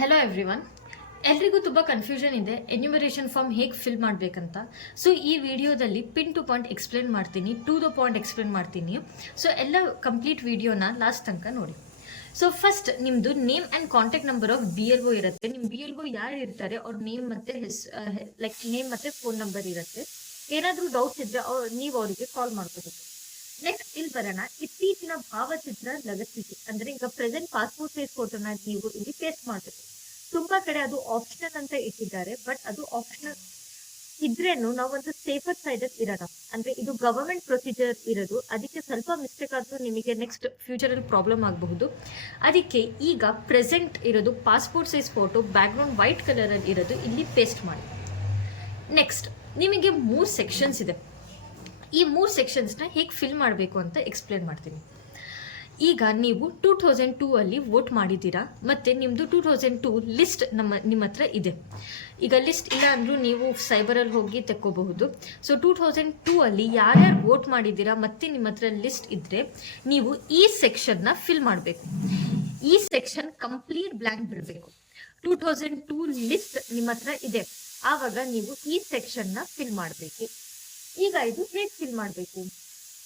Hello everyone. ಎಲ್ರಿಗೂ ತುಂಬ confusion ಇದೆ ಎನ್ಯುಮರೇಷನ್ ಫಾರ್ಮ್ ಹೇಗೆ ಫಿಲ್ ಮಾಡಬೇಕಂತ. ಸೊ ಈ ವಿಡಿಯೋದಲ್ಲಿ ಪಿನ್ ಟು ಪಾಯಿಂಟ್ ಎಕ್ಸ್ಪ್ಲೇನ್ ಮಾಡ್ತೀನಿ, ಟು ದ ಪಾಯಿಂಟ್ ಎಕ್ಸ್ಪ್ಲೇನ್ ಮಾಡ್ತೀನಿ. ಸೊ ಎಲ್ಲ ಕಂಪ್ಲೀಟ್ ವಿಡಿಯೋನ ಲಾಸ್ಟ್ ತನಕ ನೋಡಿ. ಸೊ ಫಸ್ಟ್ ನಿಮ್ಮದು name and contact number of BLO ಇರುತ್ತೆ. ನಿಮ್ಮ BLO ಯಾರು ಇರ್ತಾರೆ ಅವ್ರ ನೇಮ್ ಮತ್ತು ಲೈಕ್ ನೇಮ್ ಮತ್ತು ಫೋನ್ ನಂಬರ್ ಇರುತ್ತೆ. ಏನಾದರೂ ಡೌಟ್ಸ್ ಇದ್ದರೆ ನೀವು ಅವರಿಗೆ ಕಾಲ್ ಮಾಡ್ಕೋಬೇಕು. ನೆಕ್ಸ್ಟ್ ಇಲ್ಲಿ ಬರೋಣ, ಇತ್ತೀಚಿನ ಭಾವಚಿತ್ರ ಲಗತ್ತಿಸಿ. ಅಂದ್ರೆ ಈಗ ಪ್ರೆಸೆಂಟ್ ಪಾಸ್ಪೋರ್ಟ್ ಸೈಜ್ ಫೋಟೋನ ನೀವು ಇಲ್ಲಿ ಪೇಸ್ಟ್ ಮಾಡಬೇಕು. ತುಂಬಾ ಕಡೆ ಅದು ಆಪ್ಷನಲ್ ಅಂತ ಇಟ್ಟಿದ್ದಾರೆ, ಬಟ್ ಅದು ಆಪ್ಷನಲ್ ಇದ್ರೇನು ನಾವೊಂದು ಸೇಫರ್ ಸೈಡ್ ಇರೋಣ. ಅಂದ್ರೆ ಇದು ಗವರ್ಮೆಂಟ್ ಪ್ರೊಸೀಜರ್ ಇರೋದು, ಅದಕ್ಕೆ ಸ್ವಲ್ಪ ಮಿಸ್ಟೇಕ್ ಆದ್ರೂ ನಿಮಗೆ ನೆಕ್ಸ್ಟ್ ಫ್ಯೂಚರ್ ಅಲ್ಲಿ ಪ್ರಾಬ್ಲಮ್ ಆಗಬಹುದು. ಅದಕ್ಕೆ ಈಗ ಪ್ರೆಸೆಂಟ್ ಇರೋದು passport size photo back ground white colour ಅಲ್ಲಿ ಇರೋದು ಇಲ್ಲಿ ಪೇಸ್ಟ್ ಮಾಡಿ. ನೆಕ್ಸ್ಟ್ ನಿಮಗೆ 3 ಸೆಕ್ಷನ್ಸ್ ಇದೆ. ಈ 3 ಸೆಕ್ಷನ್ಸ್ನ ಹೇಗೆ ಫಿಲ್ ಮಾಡಬೇಕು ಅಂತ ಎಕ್ಸ್ಪ್ಲೇನ್ ಮಾಡ್ತೀನಿ. ಈಗ ನೀವು 2002 ಅಲ್ಲಿ ವೋಟ್ ಮಾಡಿದ್ದೀರಾ, ಮತ್ತು ನಿಮ್ಮದು 2002 ಲಿಸ್ಟ್ ನಿಮ್ಮ ಹತ್ರ ಇದೆ. ಈಗ ಲಿಸ್ಟ್ ಇಲ್ಲ ಅಂದರೂ ನೀವು ಸೈಬರಲ್ಲಿ ಹೋಗಿ ತೆಕ್ಕೋಬಹುದು. ಸೊ 2002 ಅಲ್ಲಿ ಯಾರ್ಯಾರು ವೋಟ್ ಮಾಡಿದ್ದೀರಾ ಮತ್ತು ನಿಮ್ಮ ಹತ್ರ ಲಿಸ್ಟ್ ಇದ್ದರೆ ನೀವು ಈ ಸೆಕ್ಷನ್ನ ಫಿಲ್ ಮಾಡಬೇಕು. ಈ ಸೆಕ್ಷನ್ ಕಂಪ್ಲೀಟ್ ಬ್ಲ್ಯಾಂಕ್ ಬಿಡಬೇಕು. 2002 ಲಿಸ್ಟ್ ನಿಮ್ಮ ಹತ್ರ ಇದೆ, ಆವಾಗ ನೀವು ಈ ಸೆಕ್ಷನ್ನ ಫಿಲ್ ಮಾಡಬೇಕು. ಈಗ ಇದು ಹೇಗೆ ಫಿಲ್ ಮಾಡಬೇಕು?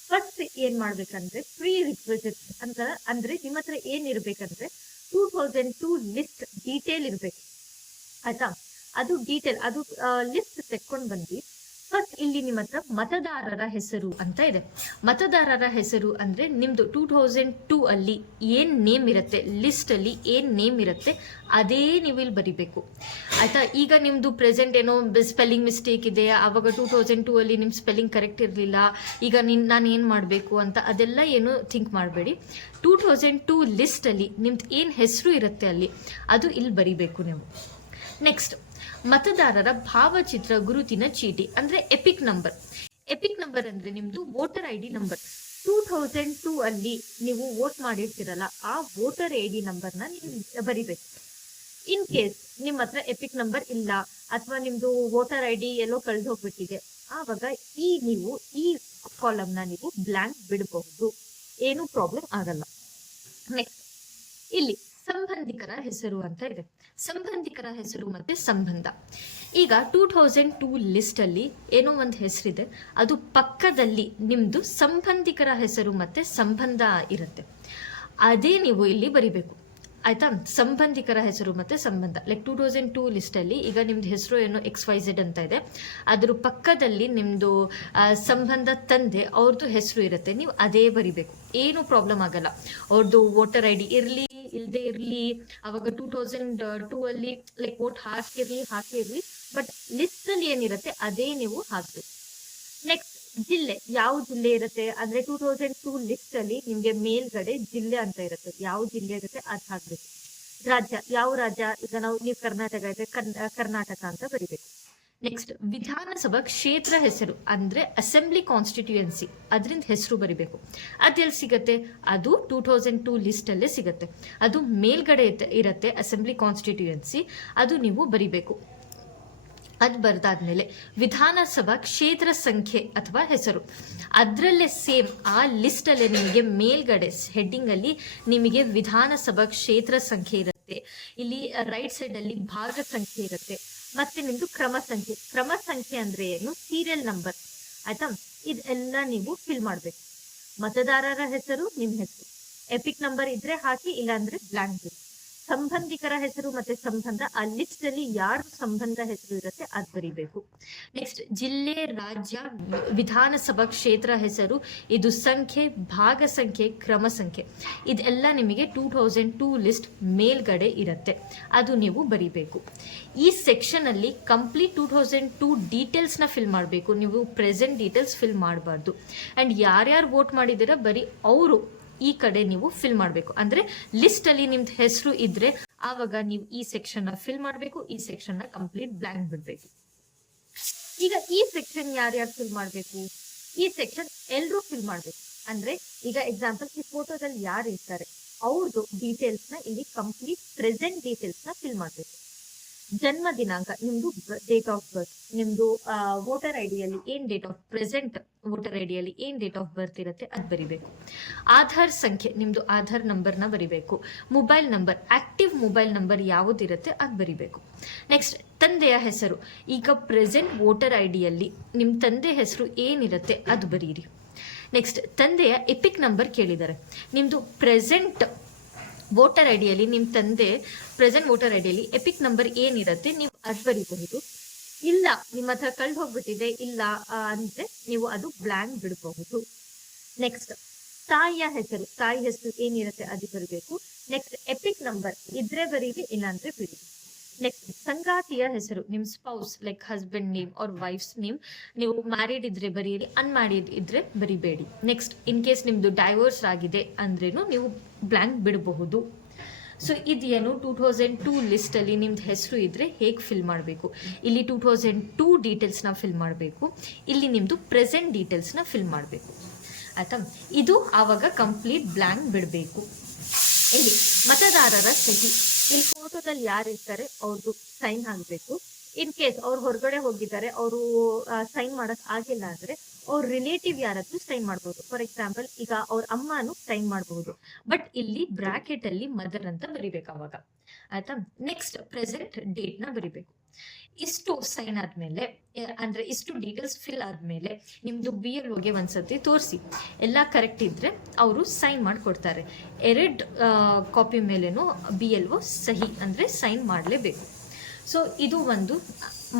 ಫಸ್ಟ್ ಏನ್ ಮಾಡ್ಬೇಕಂದ್ರೆ ಪ್ರೀ ರಿಕ್ವಿಸಿಟ್ ಅಂತ, ಅಂದ್ರೆ ನಿಮ್ಮ ಹತ್ರ ಏನ್ ಇರ್ಬೇಕಂದ್ರೆ 2002 ಲಿಸ್ಟ್ ಡೀಟೇಲ್ ಇರ್ಬೇಕು. ಆಯ್ತಾ? ಅದು ಡೀಟೇಲ್, ಅದು ಲಿಸ್ಟ್ ತೆಕ್ಕೊಂಡು ಬಂದು ಫಸ್ಟ್ ಇಲ್ಲಿ ನಿಮ್ಮ ಹತ್ರ ಮತದಾರರ ಹೆಸರು ಅಂತ ಇದೆ. ಮತದಾರರ ಹೆಸರು ಅಂದ್ರೆ ನಿಮ್ದು 2002 ಅಲ್ಲಿ ಏನ್ ನೇಮ್ ಇರುತ್ತೆ, ಲಿಸ್ಟ್ ಅಲ್ಲಿ ಏನ್ ನೇಮ್ ಇರುತ್ತೆ ಅದೇ ನೀವು ಇಲ್ಲಿ ಬರಿಬೇಕು. ಆಯ್ತಾ? ಈಗ ನಿಮ್ದು ಪ್ರೆಸೆಂಟ್ ಏನೋ ಸ್ಪೆಲ್ಲಿಂಗ್ ಮಿಸ್ಟೇಕ್ ಇದೆ, ಆವಾಗ 2002 ಅಲ್ಲಿ ನಿಮ್ ಸ್ಪೆಲ್ಲಿಂಗ್ ಕರೆಕ್ಟ್ ಇರಲಿಲ್ಲ, ಈಗ ನಾನು ಏನು ಮಾಡಬೇಕು ಅಂತ ಅದೆಲ್ಲ ಏನು ಥಿಂಕ್ ಮಾಡಬೇಡಿ. 2002 ಲಿಸ್ಟ್ ಅಲ್ಲಿ ನಿಮ್ದು ಏನು ಹೆಸರು ಇರುತ್ತೆ ಅಲ್ಲಿ ಅದು ಇಲ್ಲಿ ಬರಿಬೇಕು ನೀವು. ನೆಕ್ಸ್ಟ್ ಮತದಾರರ ಭಾವಚಿತ್ರ ಗುರುತಿನ ಚೀಟಿ ಅಂದ್ರೆ ಎಪಿಕ್ ನಂಬರ್. ಎಪಿಕ್ ನಂಬರ್ ಅಂದ್ರೆ ನಿಮ್ದು ವೋಟರ್ ID ನಂಬರ್. 2002 ಅಲ್ಲಿ ನೀವು ವೋಟ್ ಮಾಡಿರ್ತೀರಲ್ಲ, ಆ ವೋಟರ್ ID ನಂಬರ್ನ ನೀವು ಬರಿಬೇಕು. ಇನ್ ಕೇಸ್ ನಿಮ್ಮ ಹತ್ರ ಎಪಿಕ್ ನಂಬರ್ ಇಲ್ಲ ಅಥವಾ ನಿಮ್ದು ವೋಟರ್ ID ಎಲ್ಲೋ ಕಳೆದು ಹೋಗ್ಬಿಟ್ಟಿದೆ, ಆವಾಗ ನೀವು ಈ ಕಾಲಮ್ನ ನೀವು ಬ್ಲ್ಯಾಂಕ್ ಬಿಡಬಹುದು, ಏನು ಪ್ರಾಬ್ಲಮ್ ಆಗಲ್ಲ. ನೆಕ್ಸ್ಟ್ ಇಲ್ಲಿ ಸಂಬಂಧಿಕರ ಹೆಸರು ಅಂತ ಇದೆ. ಸಂಬಂಧಿಕರ ಹೆಸರು ಮತ್ತೆ ಸಂಬಂಧ. ಈಗ 2002 ಲಿಸ್ಟ್ ಅಲ್ಲಿ ಏನೋ ಒಂದು ಹೆಸರಿದೆ, ಅದು ಪಕ್ಕದಲ್ಲಿ ನಿಮ್ದು ಸಂಬಂಧಿಕರ ಹೆಸರು ಮತ್ತೆ ಸಂಬಂಧ ಇರುತ್ತೆ, ಅದೇ ನೀವು ಇಲ್ಲಿ ಬರಿಬೇಕು. ಆಯ್ತಾ? ಸಂಬಂಧಿಕರ ಹೆಸರು ಮತ್ತೆ ಸಂಬಂಧ. ಲೈಕ್ 2002 ಲಿಸ್ಟ್ ಅಲ್ಲಿ ಈಗ ನಿಮ್ದು ಹೆಸರು ಏನೋ XYZ ಅಂತ ಇದೆ, ಅದ್ರ ಪಕ್ಕದಲ್ಲಿ ನಿಮ್ದು ಸಂಬಂಧ ತಂದೆ ಅವ್ರದ್ದು ಹೆಸರು ಇರುತ್ತೆ, ನೀವು ಅದೇ ಬರಿಬೇಕು, ಏನು ಪ್ರಾಬ್ಲಮ್ ಆಗಲ್ಲ. ಅವ್ರದ್ದು ವೋಟರ್ ID ಇರಲಿ ಇಲ್ಲದೆ ಇರಲಿ, ಅವಾಗ 2002 ಅಲ್ಲಿ ಲೈಕ್ ವೋಟ್ ಹಾಕಿರ್ಲಿ, ಬಟ್ ಲಿಸ್ಟ್ ಅಲ್ಲಿ ಏನಿರುತ್ತೆ ಅದೇ ನೀವು ಹಾಕ್ಬೇಕು. ನೆಕ್ಸ್ಟ್ ಜಿಲ್ಲೆ, ಯಾವ ಜಿಲ್ಲೆ ಇರುತ್ತೆ ಅಂದ್ರೆ 2002 ಲಿಸ್ಟ್ ಅಲ್ಲಿ ನಿಮ್ಗೆ ಮೇಲ್ಗಡೆ ಜಿಲ್ಲೆ ಅಂತ ಇರುತ್ತೆ, ಯಾವ ಜಿಲ್ಲೆ ಇರುತ್ತೆ ಅದು ಹಾಕ್ಬೇಕು. ರಾಜ್ಯ, ಯಾವ ರಾಜ್ಯ, ಈಗ ನೀವು ಕರ್ನಾಟಕ ಇದೆ ಕರ್ನಾಟಕ ಅಂತ ಬರಿಬೇಕು. ನೆಕ್ಸ್ಟ್ ವಿಧಾನಸಭಾ ಕ್ಷೇತ್ರ ಹೆಸರು ಅಂದ್ರೆ ಅಸೆಂಬ್ಲಿ ಕಾನ್ಸ್ಟಿಟ್ಯೂಯೆನ್ಸಿ, ಅದರಿಂದ ಹೆಸರು ಬರಿಬೇಕು. ಅದೆಲ್ಲಿ ಸಿಗತ್ತೆ? ಅದು 2002 ಲಿಸ್ಟ್ ಅಲ್ಲೇ ಸಿಗತ್ತೆ, ಅದು ಮೇಲ್ಗಡೆ ಇರುತ್ತೆ ಅಸೆಂಬ್ಲಿ ಕಾನ್ಸ್ಟಿಟ್ಯೂಯೆನ್ಸಿ, ಅದು ನೀವು ಬರಿಬೇಕು. ಅದು ಬರ್ದಾದ್ಮೇಲೆ ವಿಧಾನಸಭಾ ಕ್ಷೇತ್ರ ಸಂಖ್ಯೆ ಅಥವಾ ಹೆಸರು, ಅದರಲ್ಲೇ ಸೇಮ್ ಆ ಲಿಸ್ಟ್ ಅಲ್ಲೇ ನಿಮಗೆ ಮೇಲ್ಗಡೆ ಹೆಡ್ಡಿಂಗ್ ಅಲ್ಲಿ ನಿಮಗೆ ವಿಧಾನಸಭಾ ಕ್ಷೇತ್ರ ಸಂಖ್ಯೆ ಇರುತ್ತೆ, ಇಲ್ಲಿ ರೈಟ್ ಸೈಡ್ ಅಲ್ಲಿ ಭಾಗ ಸಂಖ್ಯೆ ಇರುತ್ತೆ, ಮತ್ತೆ ನಿಮ್ದು ಕ್ರಮ ಸಂಖ್ಯೆ ಅಂದ್ರೆ ಏನು? Serial number. ಆಯ್ತಾ? ಇದೆಲ್ಲ ನೀವು ಫಿಲ್ ಮಾಡ್ಬೇಕು. ಮತದಾರರ ಹೆಸರು, ನಿಮ್ ಹೆಸರು, ಎಪಿಕ್ ನಂಬರ್ ಇದ್ರೆ ಹಾಕಿ, ಇಲ್ಲಾಂದ್ರೆ ಬ್ಲಾಂಕ್ ಬಿಡಿ. ಸಂಬಂಧಿಕರ ಹೆಸರು ಮತ್ತೆ ಸಂಬಂಧ, ಆ ಲಿಸ್ಟ್ ಅಲ್ಲಿ ಯಾರು ಸಂಬಂಧ ಹೆಸರು ಇರುತ್ತೆ ಅದು ಬರಿಬೇಕು. ನೆಕ್ಸ್ಟ್ ಜಿಲ್ಲೆ, ರಾಜ್ಯ, ವಿಧಾನಸಭಾ ಕ್ಷೇತ್ರ ಹೆಸರು, ಇದು ಸಂಖ್ಯೆ, ಭಾಗ ಸಂಖ್ಯೆ, ಕ್ರಮ ಸಂಖ್ಯೆ, ಇದೆಲ್ಲ ನಿಮಗೆ 2002 ಲಿಸ್ಟ್ ಮೇಲ್ಗಡೆ ಇರುತ್ತೆ, ಅದು ನೀವು ಬರಿಬೇಕು. ಈ ಸೆಕ್ಷನ್ ಅಲ್ಲಿ ಕಂಪ್ಲೀಟ್ 2002 ಡೀಟೇಲ್ಸ್ ನ ಫಿಲ್ ಮಾಡಬೇಕು, ನೀವು ಪ್ರೆಸೆಂಟ್ ಡೀಟೇಲ್ಸ್ ಫಿಲ್ ಮಾಡಬಾರ್ದು. ಅಂಡ್ ಯಾರ್ಯಾರು ವೋಟ್ ಮಾಡಿದ್ದೀರಾ ಬರೀ ಅವರು ಈ ಕಡೆ ನೀವು ಫಿಲ್ ಮಾಡಬೇಕು. ಅಂದ್ರೆ ಲಿಸ್ಟ್ ಅಲ್ಲಿ ನಿಮ್ದು ಹೆಸರು ಇದ್ರೆ ಆವಾಗ ನೀವು ಈ ಸೆಕ್ಷನ್ ಫಿಲ್ ಮಾಡಬೇಕು, ಈ ಸೆಕ್ಷನ್ ಕಂಪ್ಲೀಟ್ ಬ್ಲ್ಯಾಂಕ್ ಬಿಡ್ಬೇಕು. ಈಗ ಈ ಸೆಕ್ಷನ್ ಯಾರ್ಯಾರು ಫಿಲ್ ಮಾಡಬೇಕು? ಈ ಸೆಕ್ಷನ್ ಎಲ್ಲರೂ ಫಿಲ್ ಮಾಡಬೇಕು. ಅಂದ್ರೆ ಈಗ ಎಕ್ಸಾಂಪಲ್ ಈ ಫೋಟೋದಲ್ಲಿ ಯಾರು ಇರ್ತಾರೆ ಅವ್ರದ್ದು ಡೀಟೇಲ್ಸ್ ನ ಇಲ್ಲಿ ಕಂಪ್ಲೀಟ್ ಪ್ರೆಸೆಂಟ್ ಡೀಟೇಲ್ಸ್ ನ ಫಿಲ್ ಮಾಡಬೇಕು. ಜನ್ಮ ದಿನಾಂಕ, ನಿಮ್ದು ಡೇಟ್ ಆಫ್ ಬರ್ತ್, ನಿಮ್ದು ವೋಟರ್ ಐಡಿಯಲ್ಲಿ ಏನ್ ಡೇಟ್ ಆಫ್ ಪ್ರೆಸೆಂಟ್ ವೋಟರ್ ಐಡಿಯಲ್ಲಿ ಏನ್ ಡೇಟ್ ಆಫ್ ಬರ್ತ್ ಇರುತ್ತೆ ಅದು ಬರಿಬೇಕು. ಆಧಾರ್ ಸಂಖ್ಯೆ, ನಿಮ್ದು ಆಧಾರ್ ನಂಬರ್ನ ಬರಿಬೇಕು. Mobile number, active mobile number ಯಾವುದಿರುತ್ತೆ ಅದು ಬರಿಬೇಕು. ನೆಕ್ಸ್ಟ್ ತಂದೆಯ ಹೆಸರು, ಈಗ ಪ್ರೆಸೆಂಟ್ ವೋಟರ್ ಐಡಿಯಲ್ಲಿ ನಿಮ್ಮ ತಂದೆ ಹೆಸರು ಏನಿರುತ್ತೆ ಅದು ಬರೀರಿ. ನೆಕ್ಸ್ಟ್ ತಂದೆಯ ಎಪಿಕ್ ನಂಬರ್ ಕೇಳಿದ್ದಾರೆ. ನಿಮ್ದು ಪ್ರೆಸೆಂಟ್ ವೋಟರ್ ಐಡಿಯಲ್ಲಿ ನಿಮ್ಮ ತಂದೆ ಪ್ರೆಸೆಂಟ್ ವೋಟರ್ ಐಡಿಯಲ್ಲಿ ಎಪಿಕ್ ನಂಬರ್ ಏನಿರುತ್ತೆ ನೀವು ಅದು ಬರೀಬಹುದು. ಇಲ್ಲ ನಿಮ್ಮ ಹತ್ರ ಕಳ್ದು ಹೋಗ್ಬಿಟ್ಟಿದೆ ಇಲ್ಲ ಅಂದ್ರೆ ನೀವು ಅದು ಬ್ಲಾಂಕ್ ಬಿಡಬಹುದು. ನೆಕ್ಸ್ಟ್ ತಾಯಿಯ ಹೆಸರು, ತಾಯಿ ಹೆಸರು ಏನಿರುತ್ತೆ ಅದು ಬರಬೇಕು. ನೆಕ್ಸ್ಟ್ ಎಪಿಕ್ ನಂಬರ್ ಇದ್ರೆ ಬರೀರಿ, ಇಲ್ಲ ಅಂದ್ರೆ ಬಿಡಿ. ನೆಕ್ಸ್ಟ್ ಸಂಗಾತಿಯ ಹೆಸರು, ನಿಮ್ spouse like husband name or wife's name, ನೀವು ಮ್ಯಾರಿಡ್ ಇದ್ರೆ ಬರೀರಿ, ಅನ್ಮ್ಯಾರಿಡ್ ಇದ್ರೆ ಬರಿಬೇಡಿ. ನೆಕ್ಸ್ಟ್ ಇನ್ ಕೇಸ್ ನಿಮ್ದು ಡೈವೋರ್ಸ್ ಆಗಿದೆ ಅಂದ್ರೇನು ನೀವು ಬ್ಲಾಂಕ್ ಬಿಡಬಹುದು. ಸೊ ಇದೇನು 2002 ಲಿಸ್ಟ್ ಅಲ್ಲಿ ನಿಮ್ದು ಹೆಸರು ಇದ್ರೆ ಹೇಗೆ ಫಿಲ್ ಮಾಡಬೇಕು, ಇಲ್ಲಿ 2002 ಡೀಟೇಲ್ಸ್ನ ಫಿಲ್ ಮಾಡಬೇಕು, ಇಲ್ಲಿ ನಿಮ್ದು ಪ್ರೆಸೆಂಟ್ ಡೀಟೇಲ್ಸ್ನ ಫಿಲ್ ಮಾಡಬೇಕು. ಆಯ್ತಾ, ಇದು ಆವಾಗ ಕಂಪ್ಲೀಟ್ ಬ್ಲಾಂಕ್ ಬಿಡಬೇಕು. ಇಲ್ಲಿ ಮತದಾರರ ಸಹಿ, ಇಲ್ಲಿ ಫೋಟೋದಲ್ಲಿ ಯಾರು ಇರ್ತಾರೆ ಅವ್ರದ್ದು ಸೈನ್ ಆಗಬೇಕು. ಇನ್ ಕೇಸ್ ಅವ್ರು ಹೊರಗಡೆ ಹೋಗಿದ್ದಾರೆ, ಅವರು ಸೈನ್ ಮಾಡಕ್ ಆಗಿಲ್ಲ ಅಂದ್ರೆ ಅವ್ರ ರಿಲೇಟಿವ್ ಯಾರಾದ್ರೂ ಸೈನ್ ಮಾಡ್ಬೋದು. ಫಾರ್ ಎಕ್ಸಾಂಪಲ್ ಈಗ ಅವ್ರ ಅಮ್ಮನು ಸೈನ್ ಮಾಡಬಹುದು, ಬಟ್ ಇಲ್ಲಿ ಬ್ರಾಕೆಟ್ ಅಲ್ಲಿ ಮದರ್ ಅಂತ ಬರಿಬೇಕು ಅವಾಗ. ಆಯ್ತಾ, ನೆಕ್ಸ್ಟ್ ಪ್ರೆಸೆಂಟ್ ಡೇಟ್ ನ ಬರಿಬೇಕು. ಇಷ್ಟು ಸೈನ್ ಆದ್ಮೇಲೆ ಅಂದ್ರೆ ಇಷ್ಟು ಡೀಟೇಲ್ಸ್ ಫಿಲ್ ಆದ್ಮೇಲೆ ನಿಮ್ದು BLOಗೆ ಒಂದ್ಸತಿ ತೋರಿಸಿ, ಎಲ್ಲ ಕರೆಕ್ಟ್ ಇದ್ರೆ ಅವರು ಸೈನ್ ಮಾಡಿಕೊಡ್ತಾರೆ. 2 ಕಾಪಿ ಮೇಲೇನು BLO ಸಹಿ ಅಂದ್ರೆ ಸೈನ್ ಮಾಡಲೇಬೇಕು. ಸೊ ಇದು ಒಂದು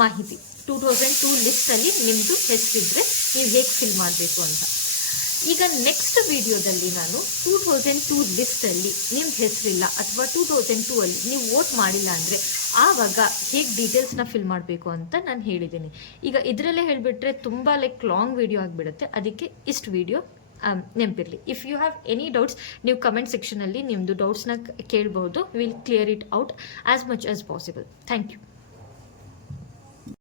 ಮಾಹಿತಿ 2002 ಲಿಸ್ಟ್ ಅಲ್ಲಿ ನಿಮ್ದು ಹೆಸರಿದ್ರೆ ನೀವು ಹೇಗೆ ಫಿಲ್ ಮಾಡಬೇಕು ಅಂತ. ಈಗ ನೆಕ್ಸ್ಟ್ ವಿಡಿಯೋದಲ್ಲಿ ನಾನು 2002 ಲಿಸ್ಟ್ ಅಲ್ಲಿ ನಿಮ್ದು ಹೆಸರಿಲ್ಲ ಅಥವಾ 2002 ಅಲ್ಲಿ ನೀವು ವೋಟ್ ಮಾಡಿಲ್ಲ ಅಂದ್ರೆ ಆವಾಗ ಹೇಗೆ ಡೀಟೇಲ್ಸ್ನ ಫಿಲ್ ಮಾಡಬೇಕು ಅಂತ ನಾನು ಹೇಳಿದ್ದೀನಿ. ಈಗ ಇದರಲ್ಲೇ ಹೇಳಿಬಿಟ್ರೆ ತುಂಬ ಲಾಂಗ್ ವಿಡಿಯೋ ಆಗಿಬಿಡುತ್ತೆ, ಅದಕ್ಕೆ ಇಷ್ಟು ವಿಡಿಯೋ ನೆನಪಿರಲಿ. If you have any doubts ನೀವು ಕಮೆಂಟ್ ಸೆಕ್ಷನಲ್ಲಿ ನಿಮ್ಮದು ಡೌಟ್ಸ್ನ ಕೇಳಬಹುದು. Will clear it out as much as possible. Thank you.